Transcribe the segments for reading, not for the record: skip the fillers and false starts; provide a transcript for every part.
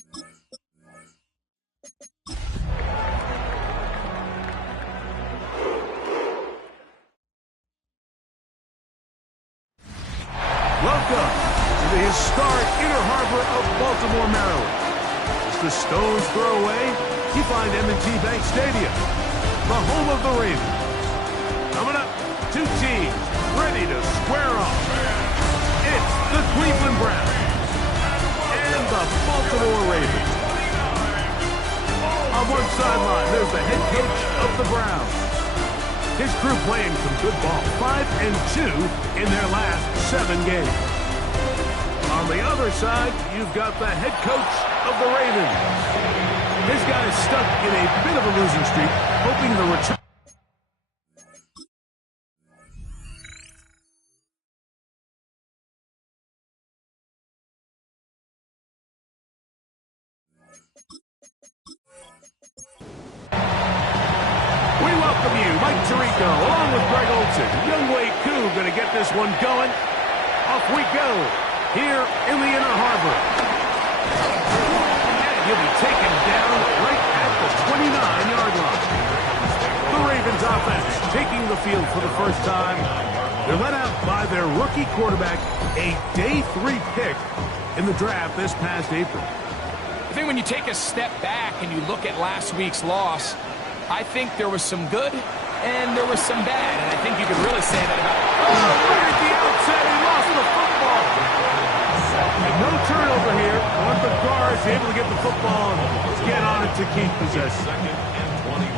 Welcome to the historic Inner Harbor of Baltimore, Maryland. Just a stone's throw away, you find M&T Bank Stadium, the home of the Ravens. Coming up, two teams ready to square off. It's the Cleveland Browns and the Baltimore Ravens. On one sideline, there's the head coach of the Browns. His crew playing some good ball, 5-2 in their last 7 games. On the other side, you've got the head coach of the Ravens. This guy is stuck in a bit of a losing streak, hoping to return. We welcome you, Mike Tirico, along with Greg Olson. Youngway Koo going to get this one going. Off we go, here in the Inner Harbor. And he'll be taken down right at the 29-yard line. The Ravens offense taking the field for the first time. They're led out by their rookie quarterback, a day 3 pick in the draft this past April. I think when you take a step back and you look at last week's loss, I think there was some good and there was some bad. And I think you could really say that about... Oh, right at the outset, he lost the football. And no turnover here. One of the guards able to get the football and get on it to keep possession.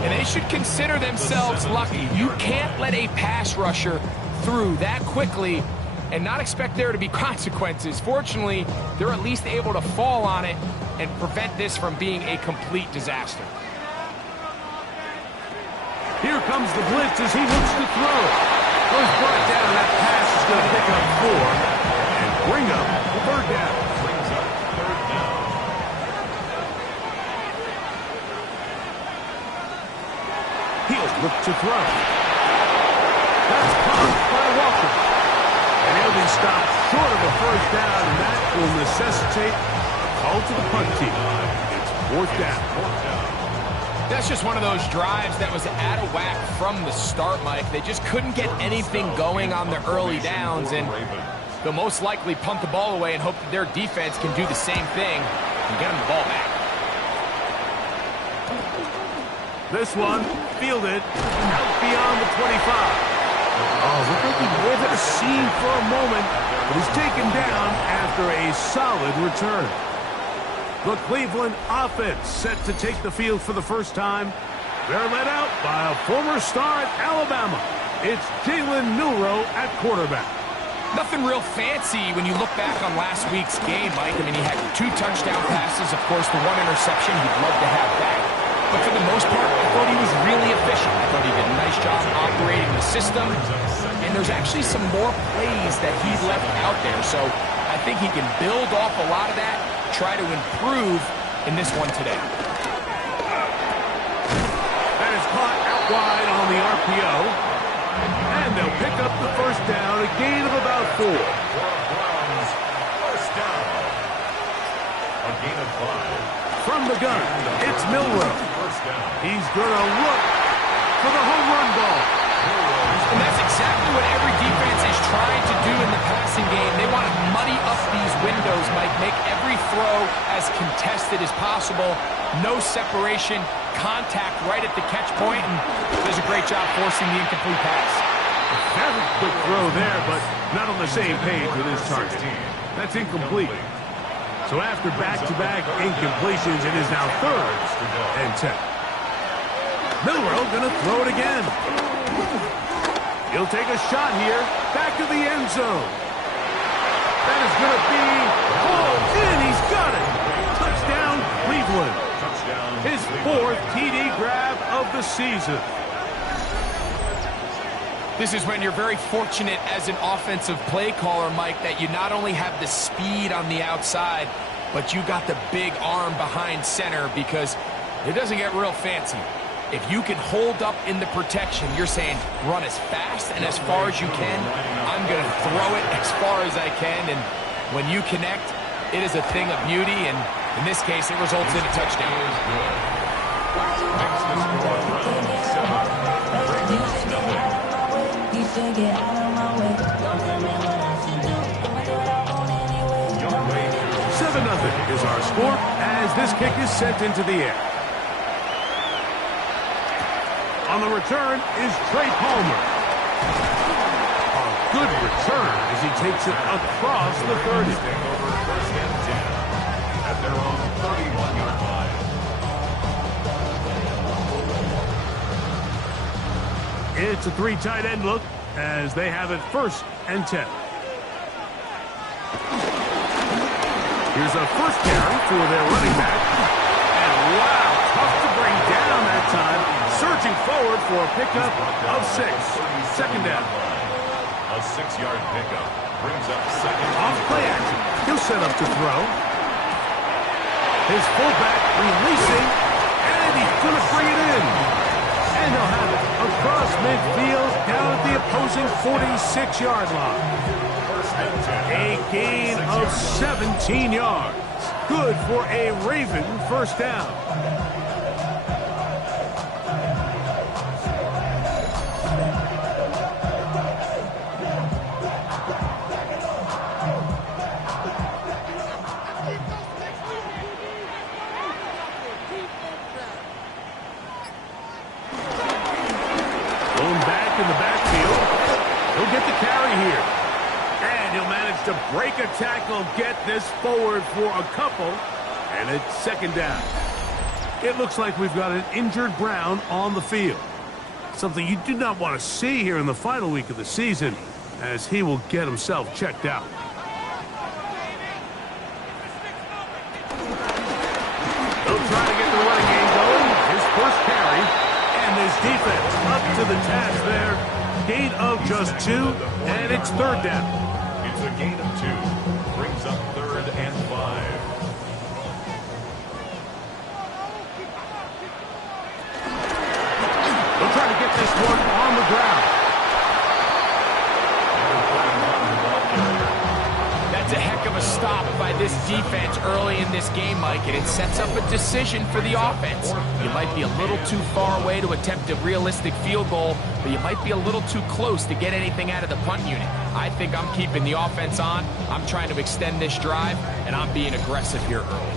And they should consider themselves lucky. You can't let a pass rusher through that quickly and not expect there to be consequences. Fortunately, they're at least able to fall on it and prevent this from being a complete disaster. Here comes the blitz as he looks to throw. Goes brought down. That pass is going to pick up 4 and bring up the third down. He'll look to throw. That's caught by Walker. And he'll be stopped short of a first down, and that will necessitate a call to the punt team. It's 4th down. That's just one of those drives that was out of whack from the start, Mike. They just couldn't get anything going on the early downs, and they'll most likely punt the ball away and hope that their defense can do the same thing and get them the ball back. This one fielded out beyond the 25. Oh, looked like he may have seen for a moment, but he's taken down after a solid return. The Cleveland offense set to take the field for the first time. They're led out by a former star at Alabama. It's Jalen Milroe at quarterback. Nothing real fancy when you look back on last week's game, Mike. I mean, he had 2 touchdown passes, of course, the 1 interception. He'd love to have that. But for the most part, I thought he was really efficient. I thought he did a nice job operating the system. And there's actually some more plays that he left out there. So I think he can build off a lot of that, try to improve in this one today. That is caught out wide on the RPO. And they'll pick up the first down, a gain of about 4. First down. A gain of 5. From the gun, it's Milroe. He's going to look for the home run ball. And that's exactly what every defense is trying to do in the passing game. They want to muddy up these windows, Mike, make every throw as contested as possible. No separation, contact right at the catch point, and does a great job forcing the incomplete pass. Very quick throw there, but not on the same page with his target. That's incomplete. So after back-to-back incompletions, it is now 3rd and 10. Milroe going to throw it again. He'll take a shot here, back to the end zone. That is going to be hauled in. He's got it. Touchdown, Cleveland. His 4th TD grab of the season. This is when you're very fortunate as an offensive play caller, Mike, that you not only have the speed on the outside, but you got the big arm behind center, because it doesn't get real fancy. If you can hold up in the protection, you're saying run as fast and as far as you can. I'm going to throw it as far as I can, and when you connect, it is a thing of beauty, and In this case, it results in a touchdown. Makes the score around 7-0 is our score as this kick is sent into the air. On the return is Trey Palmer. A good return as he takes it across the 30. Over first and 10 at their own 31-yard line. It's a 3 tight end look as they have it first and 10. Here's a first carry for their running back. And wow, tough to bring down that time. Surging forward for a pickup of 6. Second down. A 6-yard pickup brings up second. Off play action. He'll set up to throw. His fullback releasing. And he's going to bring it in. And he'll have it across midfield down at the opposing 46-yard line. A gain of 17 yards. Good for a Raven first down. Going back in the backfield. He'll get the carry here. And he'll manage to break a tackle, get this forward for a couple, and it's second down. It looks like we've got an injured Brown on the field. Something you do not want to see here in the final week of the season, as he will get himself checked out. They'll try to get the running game going. His first carry, and this defense up to the task there. Gain of just 2, and it's third down. It's a gain of 2. Brings up third and 5. They'll try to get this one on the ground. That's a heck of a stop by this defense early in this game, Mike, and it sets up a decision for the offense. You might be a little too far away to attempt a realistic field goal, but you might be a little too close to get anything out of the punt unit. I think I'm keeping the offense on. I'm trying to extend this drive, and I'm being aggressive here early.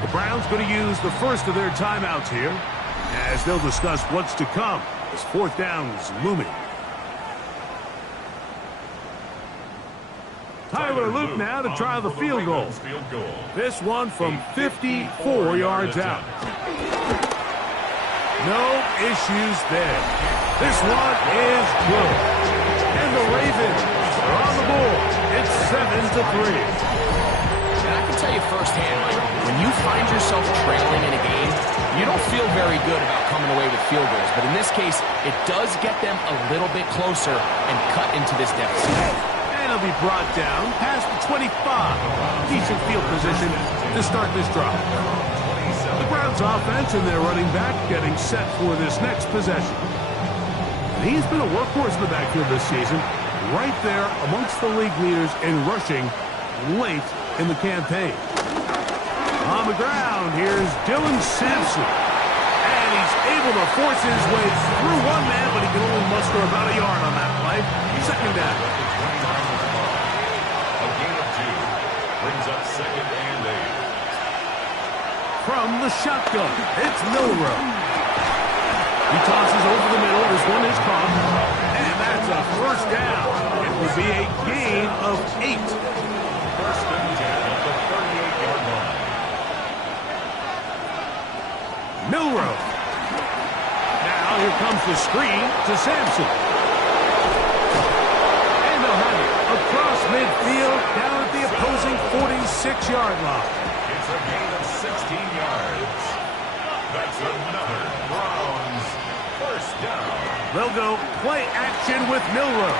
The Browns going to use the first of their timeouts here as they'll discuss what's to come as fourth down is looming. Tyler Luke now to try the field goal. This one from 54 yards out. No issues there. This one is good. And the Ravens are on the board. It's 7-3. And I can tell you firsthand, Mike, when you find yourself trailing in a game, you don't feel very good about coming away with field goals. But in this case, it does get them a little bit closer and cut into this deficit. And he'll be brought down past the 25. Decent field position to start this drive. The Browns offense and their running back getting set for this next possession. And he's been a workhorse in the backfield this season, right there amongst the league leaders in rushing late in the campaign. On the ground, here's Dylan Sampson. And he's able to force his way through one man, but he can only muster about a yard on that play. Second down. A gain of 2. Brings up second and 8. From the shotgun, it's Milrow. He tosses over the middle. This one is caught. And that's a first down. It will be a gain of 8. First and 10 at the 38-yard line. Milrow. Now here comes the screen to Sampson. And they'll have it across midfield down at the opposing 46-yard line. It's a gain of 16 yards. That's another Browns first down. They'll go play action with Milrow.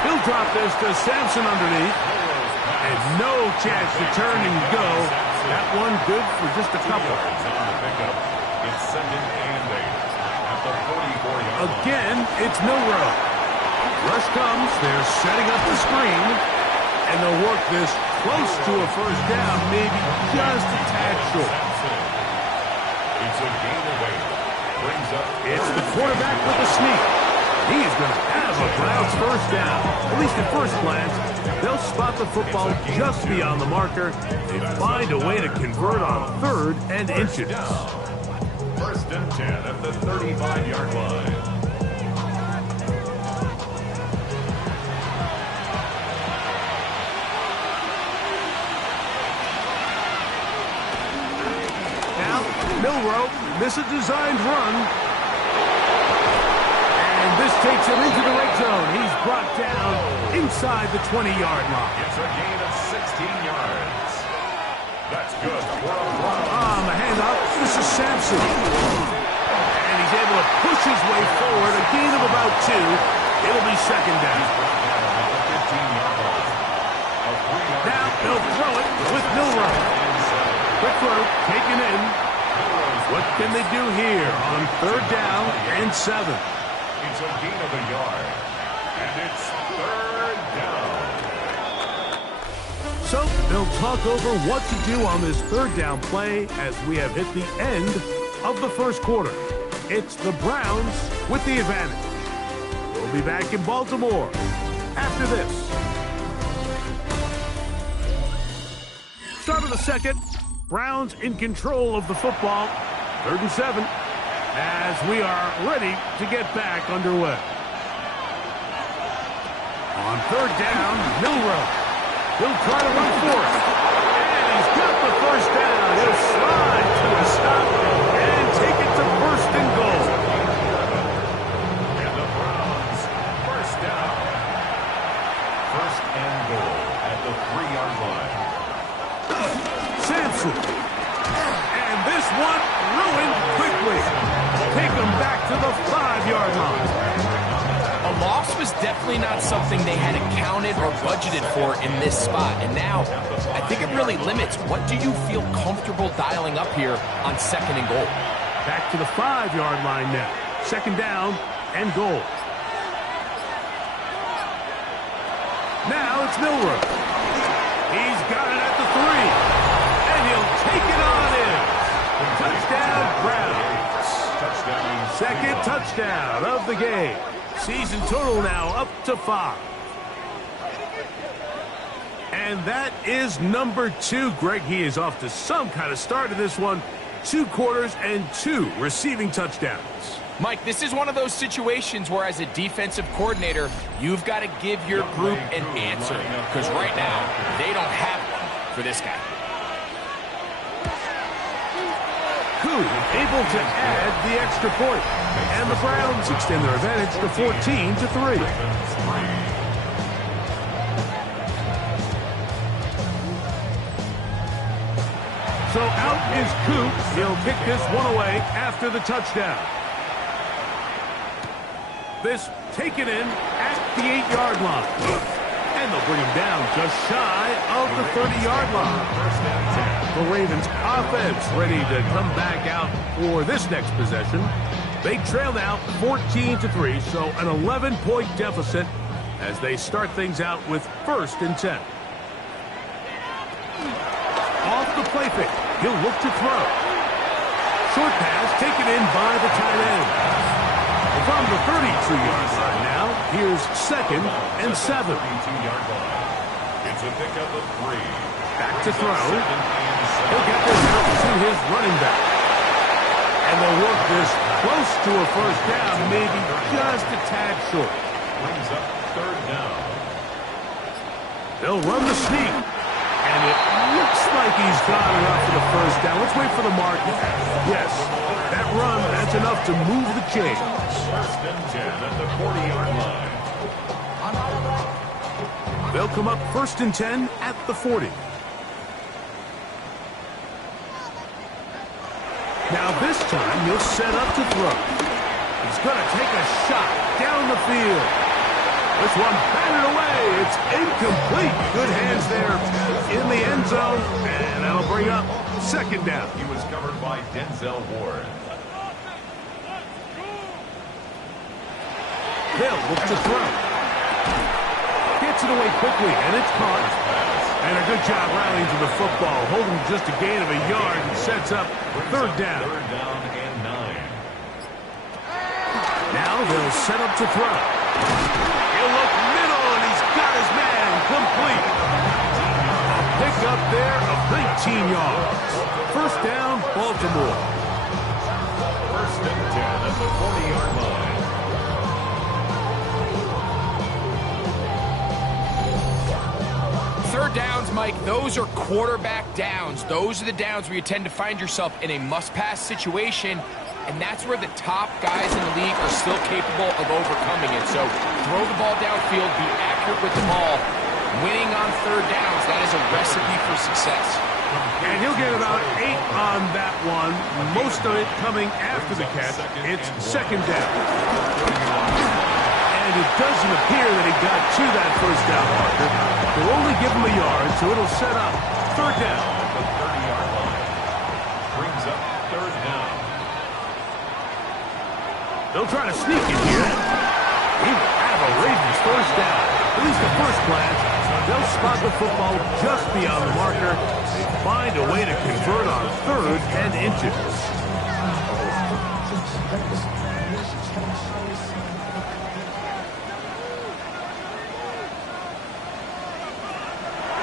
He'll drop this to Sampson underneath. And no chance to turn and go. That one good for just a couple. It's second and 8 at the 44-yard line. Again, it's Milrow. Rush comes. They're setting up the screen. And they'll work this close to a first down, maybe just a tad short. It's a gain of 8. Brings up. It's the quarterback with the sneak. He is going to have a Browns first down. At least at first glance, they'll spot the football just beyond the marker. They find a way to convert on 3rd and inches. First and 10 at the 35-yard line. Now, Milroe misses a designed run. And this takes him into the red zone. He's brought down inside the 20-yard line. It's a gain of 16 yards. That's good for a run. On the handoff, this is Sampson. And he's able to push his way forward, a gain of about 2. It'll be second down. Now they'll throw it with Milroe. Quick throw, taken in. What can they do here on 3rd down and 7? It's a gain of a yard. And it's 3rd down. So they'll talk over what to do on this 3rd down play as we have hit the end of the first quarter. It's the Browns with the advantage. We'll be back in Baltimore after this. Start of the second. Browns in control of the football. 3rd and 7 as we are ready to get back underway. On 3rd down, Milroe. He'll try to run for it. And he's got the first down. He'll slide to a stop and take it to 1st and goal. And the Browns, first down. 1st and goal at the 3-yard line. Sampson. And this one ruined quickly. Take him back to the 5-yard line. A loss was definitely not something they had accounted or budgeted for in this spot. And now, I think it really limits what do you feel comfortable dialing up here on 2nd and goal. Back to the 5-yard line now. 2nd down and goal. Now it's Milroe. He's got it at the 3. And he'll take it on in. Touchdown, Browns. Touchdown. 2nd touchdown of the game. Season total now up to 5. And that is number 2. Greg, he is off to some kind of start in this one. 2 quarters and 2 receiving touchdowns. Mike, this is one of those situations where as a defensive coordinator, you've got to give your group an answer. Because right now, they don't have one for this guy. Able to add the extra point. And the Browns extend their advantage to 14-3. So out is Coop. He'll kick this one away after the touchdown. This taken in at the 8-yard line. And they'll bring him down just shy of the 30-yard line. The Ravens offense ready to come back out for this next possession. They trail now 14-3, so an 11-point deficit as they start things out with 1st and 10. Off the play fake, he'll look to throw. Short pass taken in by the tight end. From the 32-yard line now, here's 2nd and 7. 32-yard line. It's a pickup of 3. Back to throw. He'll get this out to his running back. And they'll work this close to a first down, maybe just a tad short. Brings up 3rd down. They'll run the sneak. And it looks like he's got enough for the first down. Let's wait for the mark. Yes, that run, that's enough to move the chains. 1st and 10 at the 40-yard line. They'll come up 1st and 10 at the 40. Now this time, he'll set up to throw. He's going to take a shot down the field. This one batted away. It's incomplete. Good hands there in the end zone. And that'll bring up 2nd down. He was covered by Denzel Ward. They'll look to throw. Gets it away quickly, and it's caught. And a good job rallying to the football, holding just a gain of a yard and sets up third down. Third down and 9. Now they'll set up to throw. He'll look middle, and he's got his man complete. A pickup there of 19 yards. First down, Baltimore. First and 10 at the 40-yard line. Third downs, Mike, those are quarterback downs. Those are the downs where you tend to find yourself in a must-pass situation, and that's where the top guys in the league are still capable of overcoming it. So throw the ball downfield, be accurate with the ball. Winning on third downs, that is a recipe for success. And he'll get about 8 on that one, most of it coming after the catch. It's second down. And it doesn't appear that he got to that first down marker. They'll only give him a yard, so it'll set up third down. At the 30-yard line. Brings up third down. They'll try to sneak it here. He will have a Ravens first down. At least the first glance. They'll spot the football just beyond the marker. They find a way to convert on third and inches.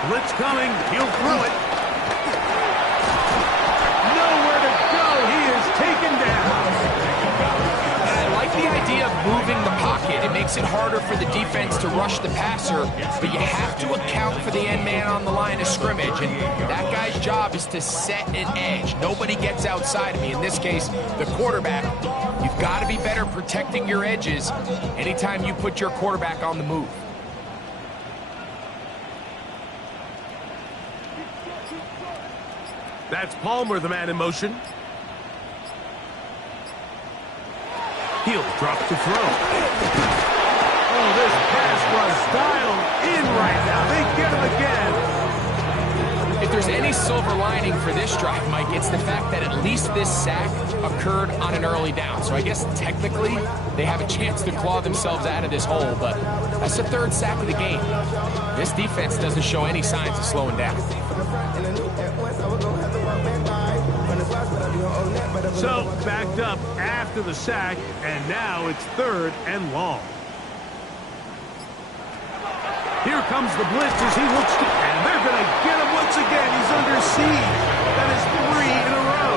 Blitz coming. He'll throw it. Nowhere to go. He is taken down. I like the idea of moving the pocket. It makes it harder for the defense to rush the passer, but you have to account for the end man on the line of scrimmage, and that guy's job is to set an edge. Nobody gets outside of me. In this case, the quarterback. You've got to be better protecting your edges anytime you put your quarterback on the move. That's Palmer, the man in motion. He'll drop to throw. Oh, this pass was dialed in right now. They get him again. If there's any silver lining for this drive, Mike, it's the fact that at least this sack occurred on an early down. So I guess technically they have a chance to claw themselves out of this hole, but that's the third sack of the game. This defense doesn't show any signs of slowing down. So, backed up after the sack, and now it's third and long. Here comes the blitz as he looks to, and they're going to get him once again. He's under siege. That is 3 in a row.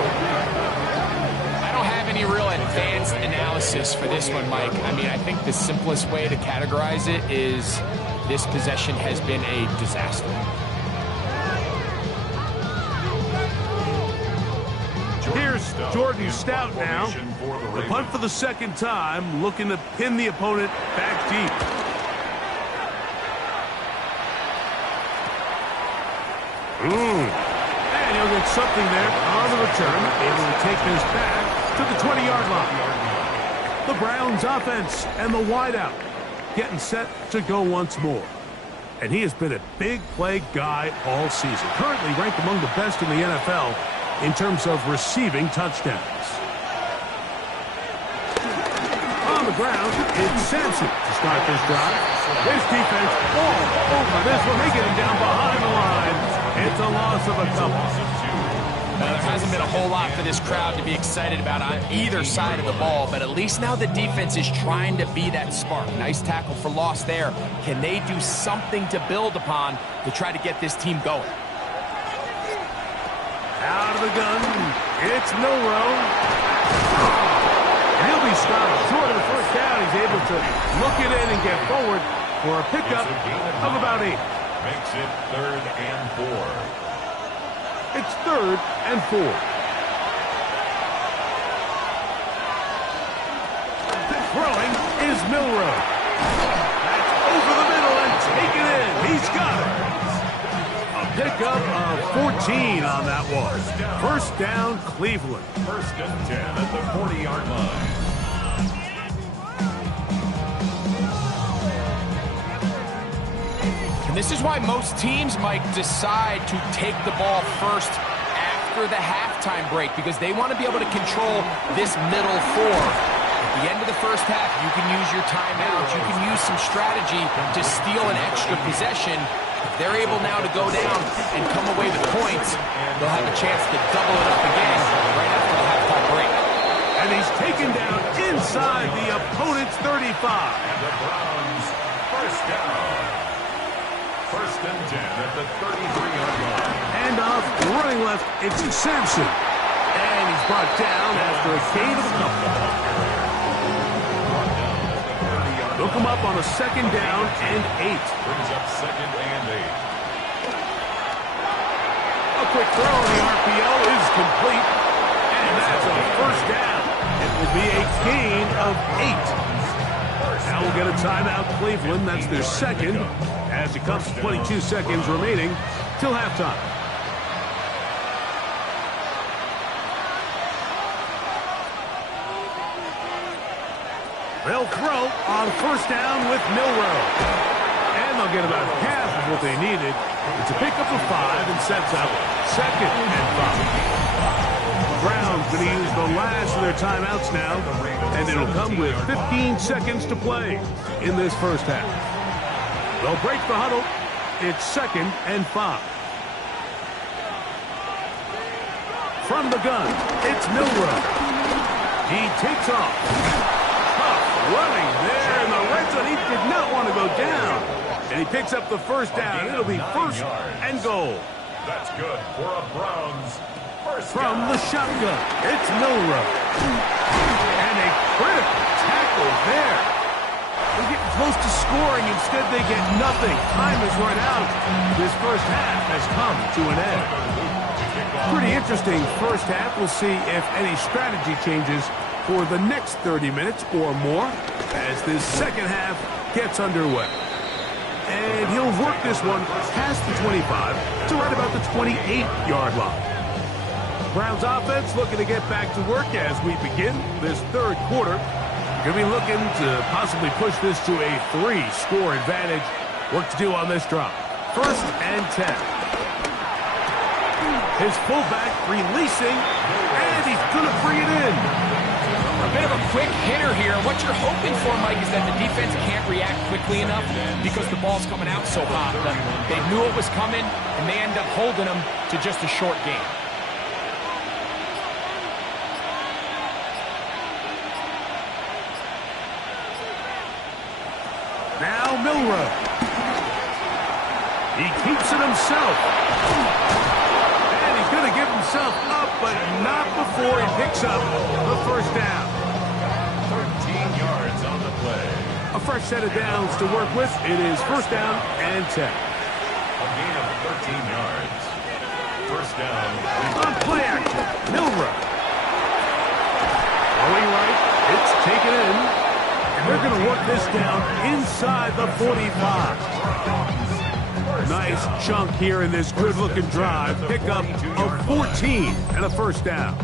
I don't have any real advanced analysis for this one, Mike. I mean, I think the simplest way to categorize it is this possession has been a disaster. Here's Jordan Stout now. The punt for the second time, looking to pin the opponent back deep. And he'll get something there on the return, able to take this back to the 20-yard line. The Browns offense and the wideout getting set to go once more. And he has been a big play guy all season. Currently ranked among the best in the NFL in terms of receiving touchdowns. On the ground, it's Sampson to start this drive. This defense all over this one. They get him down behind the line. It's a loss of a couple. Now, there hasn't been a whole lot for this crowd to be excited about on either side of the ball, but at least now the defense is trying to be that spark. Nice tackle for loss there. Can they do something to build upon to try to get this team going? Out of the gun, it's Milrow. And he'll be stopped short of the first down. He's able to look it in and get forward for a pickup of about 8. Makes it 3rd and 4. It's 3rd and 4. Throwing is Milrow. That's over the middle and taken in. He's got it. A pickup of 14 on that one. First down, Cleveland. 1st and 10 at the 40-yard line. This is why most teams might decide to take the ball first after the halftime break, because they want to be able to control this middle 4. If the end of the first half, you can use your timeouts. You can use some strategy to steal an extra possession. If they're able now to go down and come away with points, they'll have a chance to double it up again right after the halftime break. And he's taken down inside the opponent's 35. And the Browns, first down. First and 10 at the 33-yard line. And off, running left, it's Sampson. And he's brought down after a gain of a couple. They'll come up on a second down and 8. Brings up second and 8. A quick throw on the RPO is complete. And that's a first down. It will be a gain of 8. Now we'll get a timeout, Cleveland. That's their second, as it comes to 22 seconds remaining till halftime. They'll throw on first down with Milroe. And they'll get about half of what they needed. It's a pickup of 5 and sets up second and 5. Browns going to use the last of their timeouts now, and it'll come with 15 seconds to play in this first half. They'll break the huddle. It's second and 5. From the gun, it's Milroe. He takes off. Tough running there in the red zone. He did not want to go down. And he picks up the first down. It'll be first and goal. That's good for a Browns first From down. the shotgun, it's Milroe. And a critical tackle there. They're getting close to scoring. Instead, they get nothing. Time is run out. This first half has come to an end. Pretty interesting first half. We'll see if any strategy changes for the next 30 minutes or more as this second half gets underway. And he'll work this one past the 25 to right about the 28-yard line. Browns offense looking to get back to work as we begin this third quarter. Going to be looking to possibly push this to a 3-score advantage. Work to do on this drive. First and 10. His fullback releasing, and he's going to bring it in. A bit of a quick hitter here. What you're hoping for, Mike, is that the defense can't react quickly enough because the ball's coming out so hot. But they knew it was coming, and they end up holding them to just a short game. Now Milroe. He keeps it himself. And he's going to give himself up, but not before he picks up the first down. 13 yards on the play. A fresh set of downs to work with. It is first down and 10. A gain of 13 yards. First down. On play action, Milroe. Going right, it's taken in. And they're going to work this down inside the 45. Nice chunk here in this good-looking drive. Pickup of 14 and a first down.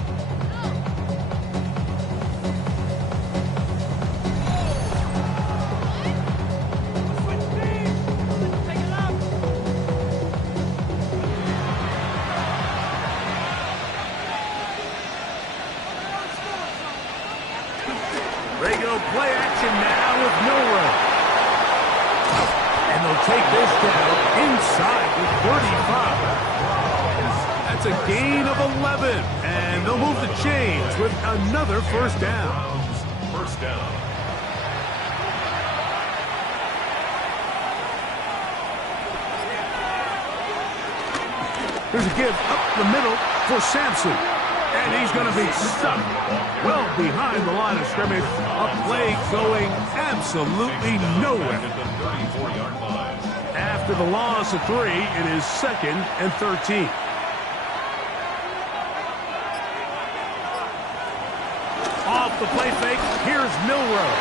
They go play action now with Milroe. And they'll take this down inside the 35. That's a gain of 11. And they'll move the chains with another first down. Browns first down. There's a give up the middle for Sampson. And he's going to be stuck well behind the line of scrimmage. A play going absolutely nowhere. At the 34-yard line. After the loss of 3, it is second and 13. Off the play fake, here's Milroe.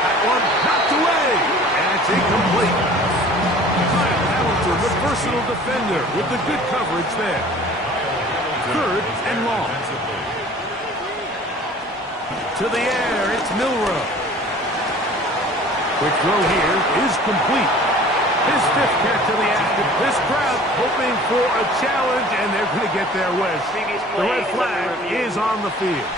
That one knocked away, and it's incomplete. Kyle Hamilton, the versatile defender, with the good coverage there. Third and long. To the air, it's Milroe. Quick throw here is complete. His 5th catch of the afternoon. This crowd hoping for a challenge, and they're going to get their wish. The red flag is on the field.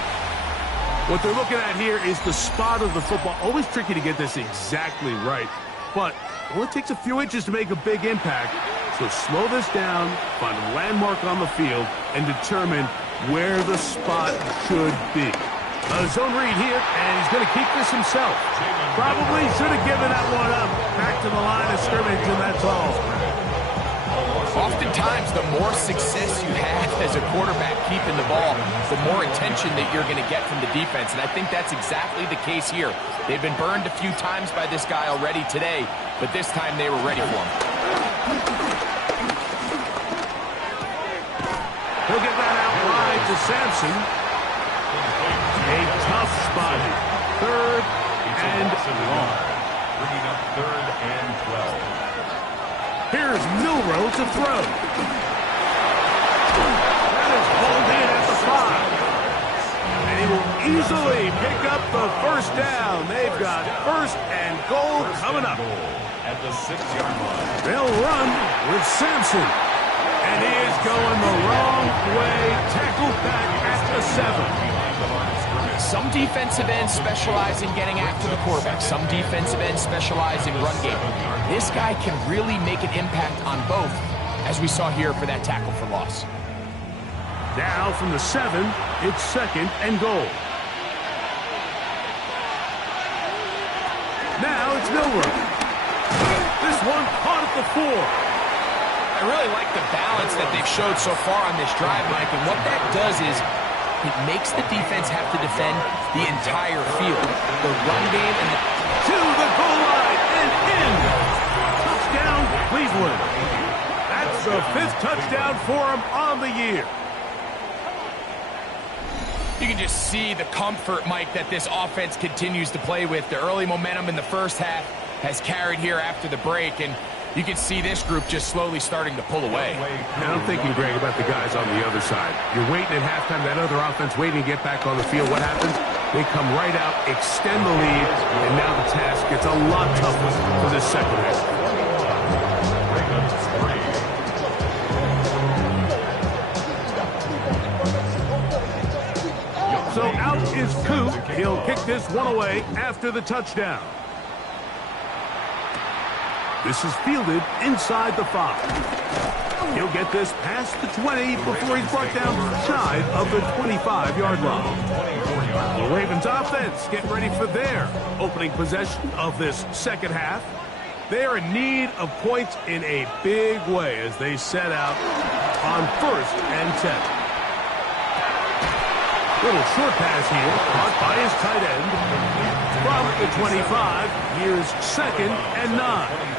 What they're looking at here is the spot of the football. Always tricky to get this exactly right, but it only takes a few inches to make a big impact. So slow this down, find a landmark on the field, and determine where the spot should be. A zone read here, and he's going to keep this himself. Probably should have given that one up. Back to the line of scrimmage, and that's all. Oftentimes, the more success you have as a quarterback keeping the ball, the more attention that you're going to get from the defense. And I think that's exactly the case here. They've been burned a few times by this guy already today, but this time they were ready for him. He'll get that out wide to Sampson. A tough spot. 3rd and long. Bringing up 3rd and 12. Here's Milrow to throw. That is hauled in at the 5. And he will easily pick up the first down. They've got 1st and goal coming up. At the 6-yard line. They'll run with Sampson. And he is going the wrong way. Tackled back at the 7. Some defensive ends specialize in getting after the quarterback. Some defensive ends specialize in run game. This guy can really make an impact on both, as we saw here for that tackle for loss. Now from the 7, it's 2nd and goal. Now it's Milrow. This one caught at the 4. I really like the balance that they've showed so far on this drive, Mike, and what that does is it makes the defense have to defend the entire field. The run game and to the goal line and in. Touchdown, Cleveland. That's the 5th touchdown for him on the year. You can just see the comfort, Mike, that this offense continues to play with. The early momentum in the first half has carried here after the break, and you can see this group just slowly starting to pull away. And I'm thinking, Greg, about the guys on the other side. You're waiting at halftime, that other offense waiting to get back on the field. What happens? They come right out, extend the lead, and now the task gets a lot tougher for this second half. So out is Coop. He'll kick this one away after the touchdown. This is fielded inside the 5. He'll get this past the 20 before he's brought down shy of the 25-yard line. The Ravens offense getting ready for their opening possession of this second half. They are in need of points in a big way as they set out on 1st and 10. Little short pass here, caught by his tight end. From the 25, here's 2nd and 9.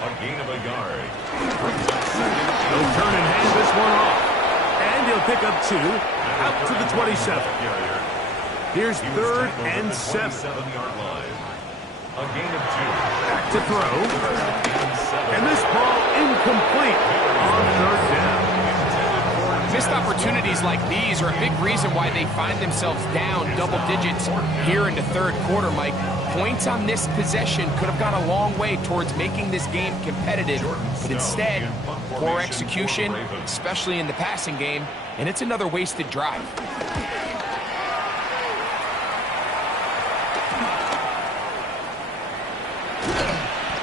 A gain of a yard. He'll turn and hand this one off. And he'll pick up 2 out to the 27. Here's 3rd and 7. 7-yard line. A gain of 2. Back to throw. And this ball incomplete on 3rd down. Missed opportunities like these are a big reason why they find themselves down double digits here in the 3rd quarter, Mike. Points on this possession could have gone a long way towards making this game competitive, but instead, poor execution, especially in the passing game, and it's another wasted drive.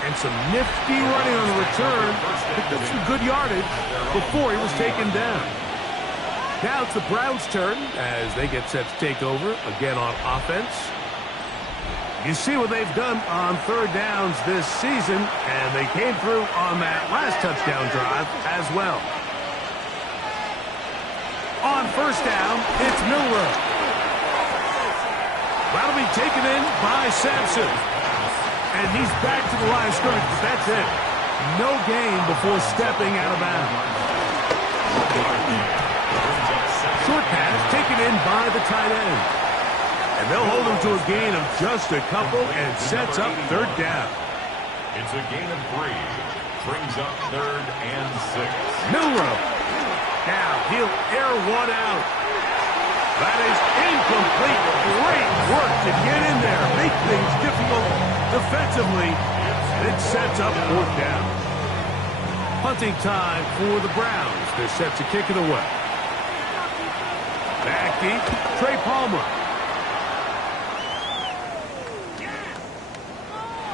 And some nifty running on the return. Picked up some good yardage before he was taken down. Now it's the Browns' turn as they get set to take over again on offense. You see what they've done on 3rd downs this season, and they came through on that last touchdown drive as well. On 1st down, it's Milrow. That'll be taken in by Sampson. And he's back to the line of scrimmage, but that's it. No gain before stepping out of bounds. Short pass taken in by the tight end. And they'll hold him to a gain of just a couple and sets up 3rd down. It's a gain of 3. Brings up 3rd and 6. Milrow. Now he'll air one out. That is incomplete. Great work to get in there. Make things difficult defensively. And it sets up 4th down. Punting time for the Browns. They're set to kick it away. Back safety, Trey Palmer.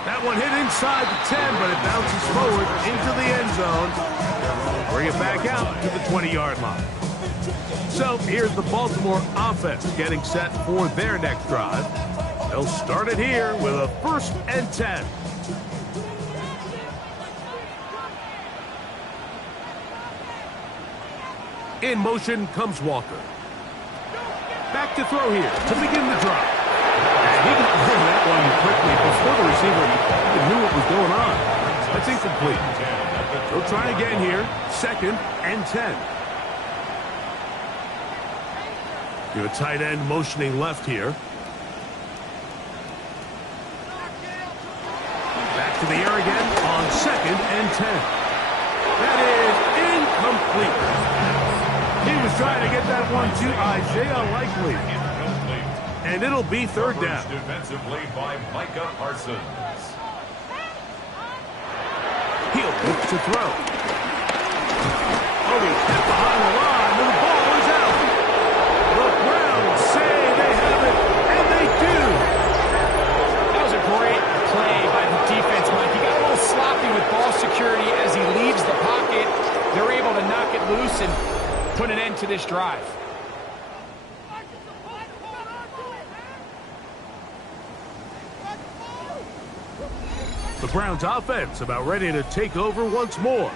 That one hit inside the 10, but it bounces forward into the end zone. Bring it back out to the 20-yard line. So here's the Baltimore offense getting set for their next drive. They'll start it here with a 1st and 10. In motion comes Walker. Back to throw here to begin the drive. And he got rid of that one quickly before the receiver even knew what was going on. That's incomplete. They'll try again here. 2nd and 10. You have a tight end motioning left here. Back to the air again on 2nd and 10. That is incomplete. He was trying to get that one to Isaiah Likely. And it'll be 3rd down. Defensively by Micah Parsons. He'll look to throw. Oh, he's hit behind the line, and the ball is out. The Browns say they have it, and they do. That was a great play by the defense, Mike. He got a little sloppy with ball security as he leaves the pocket. They're able to knock it loose and put an end to this drive. The Browns offense about ready to take over once more.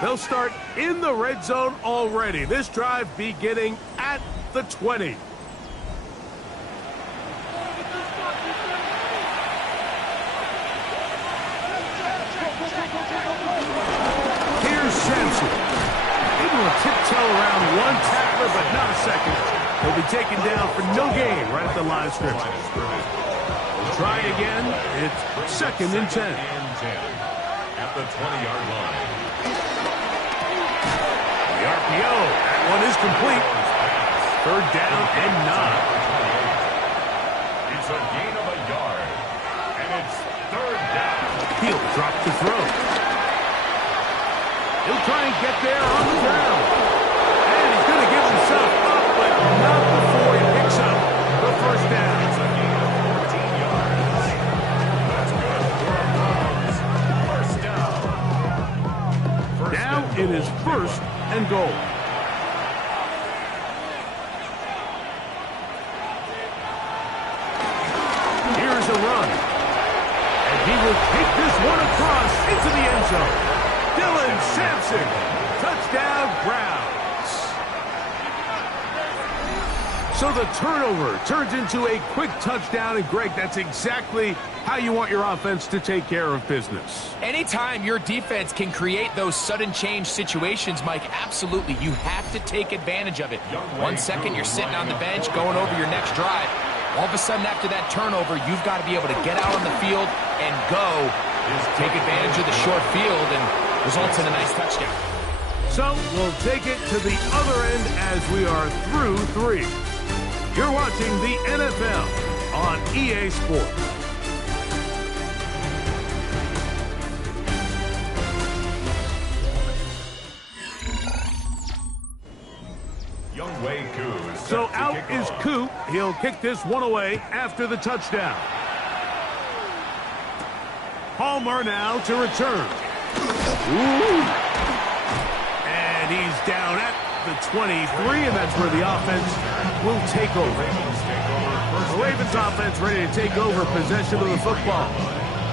They'll start in the red zone already. This drive beginning at the 20. Here's Sampson. Able to tiptoe around one tackler, but not a second. He'll be taken down for no gain right at the line of scrimmage. Try again. It's 2nd and 10. At the 20-yard line. The RPO. That one is complete. 3rd down and 9. It's a gain of a yard. And it's 3rd down. He'll drop to throw. He'll try and get there on the ground. And he's going to give himself up, but not before he picks up the 1st down. Now it is 1st and goal. Here's a run. And he will take this one across into the end zone. Dylan Sampson. Touchdown, Browns. So the turnover turns into a quick touchdown. And, Greg, that's exactly how you want your offense to take care of business. Anytime your defense can create those sudden change situations, Mike, absolutely, you have to take advantage of it. 1 second, you're sitting on the bench, going over your next drive. All of a sudden, after that turnover, you've got to be able to get out on the field and go. Take advantage of the short field and results in a nice touchdown. So we'll take it to the other end as we are through 3. You're watching the NFL on EA Sports. So out is Coop. He'll kick this one away after the touchdown. Palmer now to return. Ooh. And he's down at the 23, and that's where the offense will take over. The Ravens offense ready to take over possession of the football.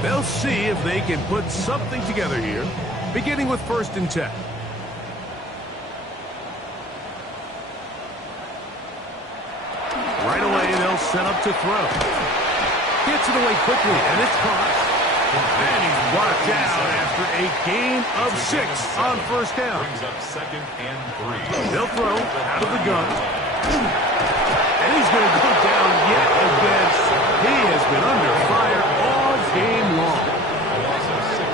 They'll see if they can put something together here, beginning with 1st and 10. Right away, they'll set up to throw. Gets it away quickly, and it's caught. And he's brought down after a gain of 6 on 1st down. Brings up 2nd and 3. They'll throw out of the gun. And he's going to go down yet again. He has been under fire all game long.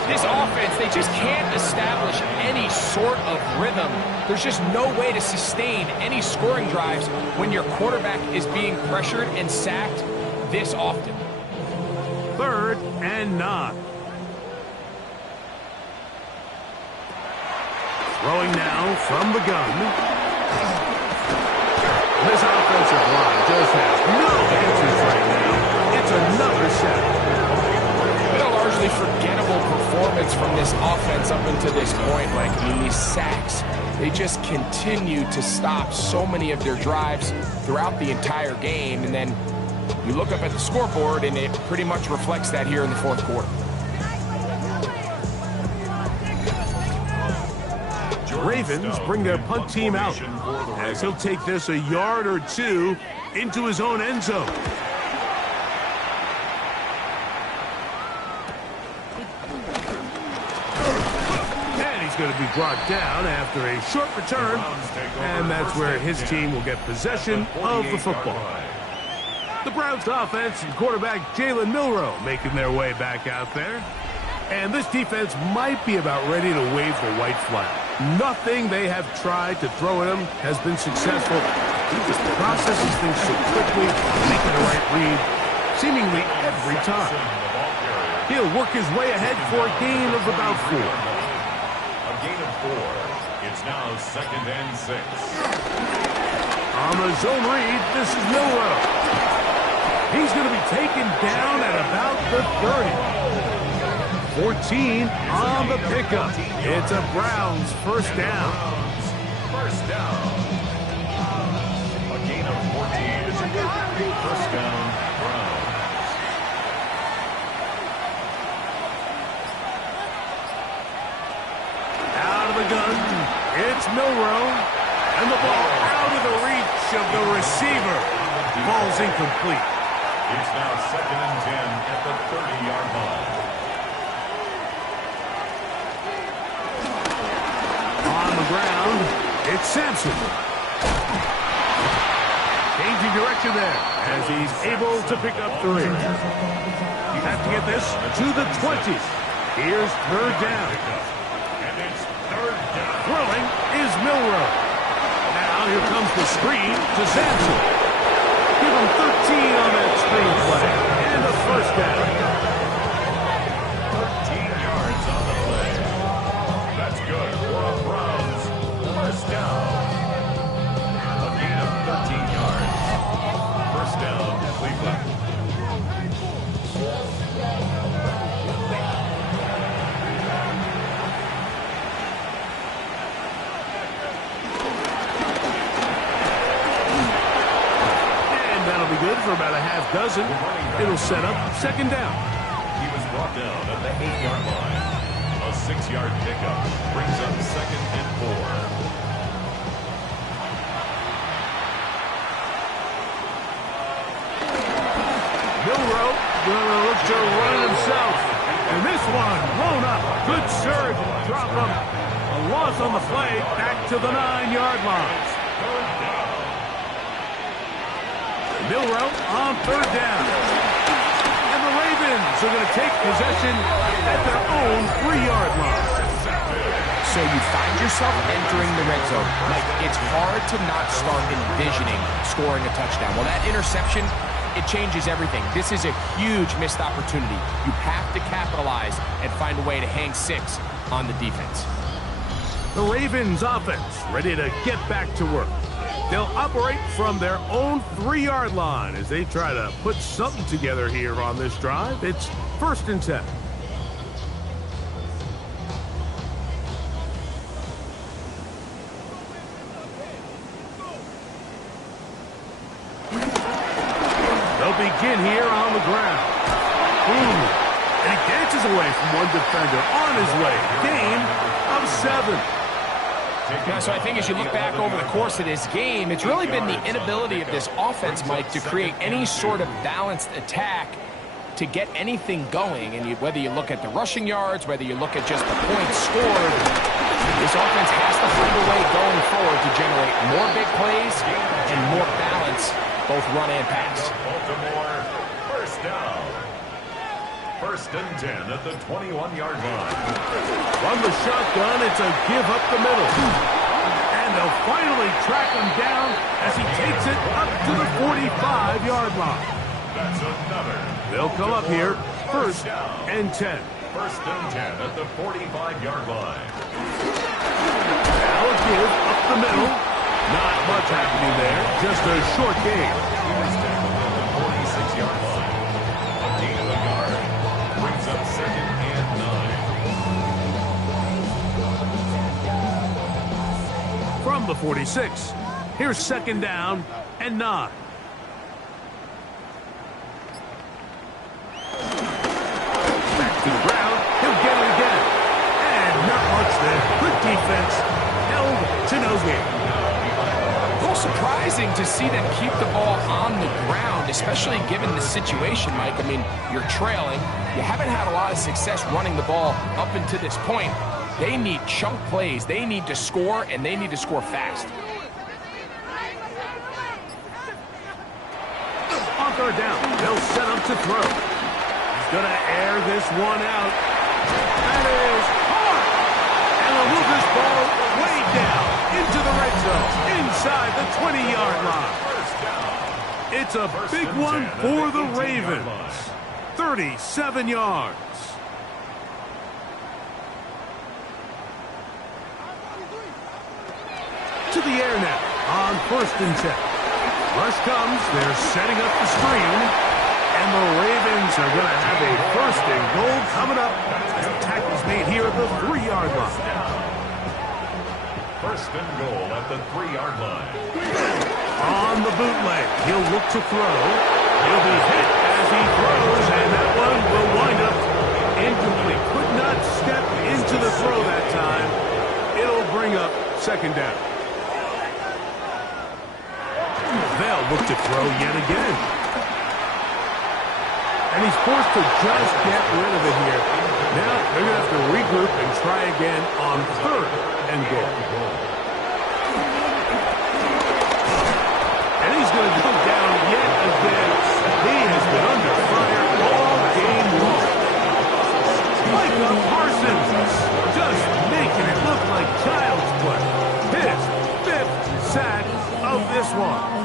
This offense, they just can't establish any sort of rhythm. There's just no way to sustain any scoring drives when your quarterback is being pressured and sacked this often. 3rd and 9. Throwing now from the gun. This offense offensive line just has no answers right now. It's another sack. Been a largely forgettable performance from this offense up until this point. Like, I mean, these sacks, they just continue to stop so many of their drives throughout the entire game. And then you look up at the scoreboard, and it pretty much reflects that here in the fourth quarter. Ravens bring their punt team out as he'll take this a yard or two into his own end zone. And he's going to be brought down after a short return, and that's where his team will get possession of the football. The Browns offense and quarterback Jalen Milroe making their way back out there. And this defense might be about ready to wave the white flag. Nothing they have tried to throw at him has been successful. He just processes things so quickly, making the right read seemingly every time. He'll work his way ahead for a gain of about 4. A gain of 4. It's now 2nd and 6. On the zone read, this is Milroe. He's going to be taken down at about the 30. 14 on the pickup. It's a Browns first down. First down. A gain of 14. First down, Browns. Out of the gun. It's Milroe. And the ball out of the reach of the receiver. Ball's incomplete. It's now 2nd and 10 at the 30-yard line. On the ground, it's Sampson. Changing direction there as he's able to pick up 3. You have to get this to the 20. Here's 3rd down. And it's 3rd down. Throwing is Milroe. Now here comes the screen to Sampson. Give him 13 on that screen play. And a first down. 13 yards on the play. That's good for a Browns first down. A gain of 13 yards. First down, Cleveland. Good for about a half dozen. It'll set up 2nd down. He was brought down at the 8-yard line. A 6-yard pickup brings up 2nd and 4. Milroe gonna look to run it himself. And this one blown up. Good surge. Drop him. A loss on the play. Back to the 9-yard line. Milroe on 3rd down. And the Ravens are going to take possession at their own 3-yard line. So you find yourself entering the red zone. Like, it's hard to not start envisioning scoring a touchdown. Well, that interception, it changes everything. This is a huge missed opportunity. You have to capitalize and find a way to hang 6 on the defense. The Ravens offense ready to get back to work. They'll operate from their own 3-yard line as they try to put something together here on this drive. It's 1st and 10. They'll begin here on the ground. And he dances away from one defender on his way. Gain of 7. Yeah, so I think as you look back over the course of this game, it's really been the inability of this offense, Mike, to create any sort of balanced attack to get anything going. And whether you look at the rushing yards, whether you look at just the points scored, this offense has to find a way going forward to generate more big plays and more balance, both run and pass. Baltimore, first down. 1st and 10 at the 21-yard line. From the shotgun, it's a give up the middle. And they'll finally track him down as he takes it up to the 45-yard line. That's another. They'll come up here 1st and 10. 1st and 10 at the 45-yard line. Now a give up the middle. Not much happening there. Just a short game. He was tackled at the 46-yard line. A gain of a yard brings up 2nd and 9. From the 46, here's 2nd down and 9. Back to the ground. He'll get it again. And not much there. Good defense. Held to no gain. A little surprising to see them keep the ball on the ground, especially given the situation, Mike. I mean, you're trailing. You haven't had a lot of success running the ball up until this point. They need chunk plays. They need to score, and they need to score fast. On 3rd down, they'll set up to throw. He's going to air this one out. That is hard. And they'll move this ball way down into the red zone, inside the 20-yard line. It's a big one for the Ravens. 37 yards. To the air now on 1st and 10. Rush comes. They're setting up the screen. And the Ravens are going to have a 1st and goal coming up. As the tackle's made here at the 3-yard line. 1st and goal at the 3-yard line. On the bootleg, he'll look to throw. He'll be hit as he throws, and that one will wind up incomplete. Could not step into the throw that time. It'll bring up 2nd down. They'll look to throw yet again. And he's forced to just get rid of it here. Now they're going to have to regroup and try again on 3rd and goal. And he's going to go down yet again. He has been under fire all game long. Micah Parsons just making it look like child's play. His 5th sack of this one.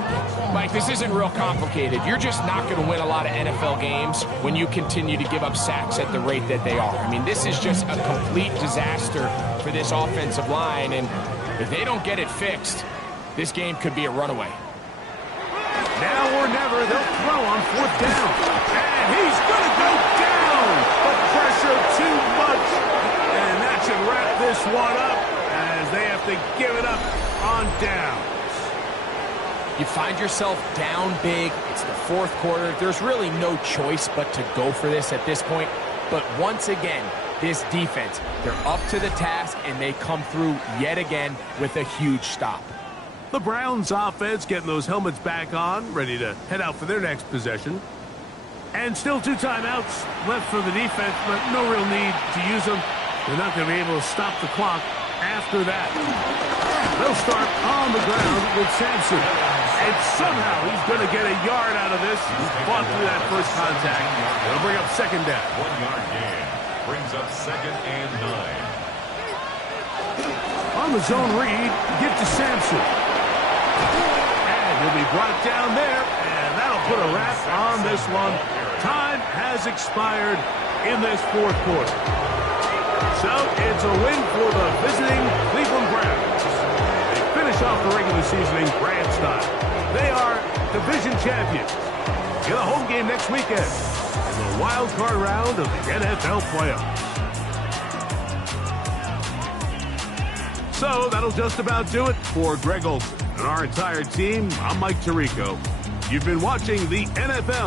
Mike, this isn't real complicated. You're just not going to win a lot of NFL games when you continue to give up sacks at the rate that they are. I mean, this is just a complete disaster for this offensive line, and if they don't get it fixed, this game could be a runaway. Now or never, they'll throw on 4th down. And he's going to go down. The pressure too much. And that should wrap this one up as they have to give it up on downs. You find yourself down big. It's the 4th quarter. There's really no choice but to go for this at this point. But once again, this defense, they're up to the task, and they come through yet again with a huge stop. The Browns offense getting those helmets back on, ready to head out for their next possession. And still 2 timeouts left for the defense, but no real need to use them. They're not going to be able to stop the clock after that. They'll start on the ground with Sampson. And somehow he's going to get a yard out of this. He fought through that first contact. It'll bring up 2nd down. 1-yard gain brings up 2nd and 9. On the zone read, get to Sampson. And he'll be brought down there, and that'll put a wrap on this one. Time has expired in this 4th quarter. So it's a win for the visiting Cleveland Browns. They finish off the regular season in grand style. They are division champions. Get a home game next weekend in the wild card round of the NFL playoffs. So that'll just about do it for Greg Olsen and our entire team. I'm Mike Tirico. You've been watching the NFL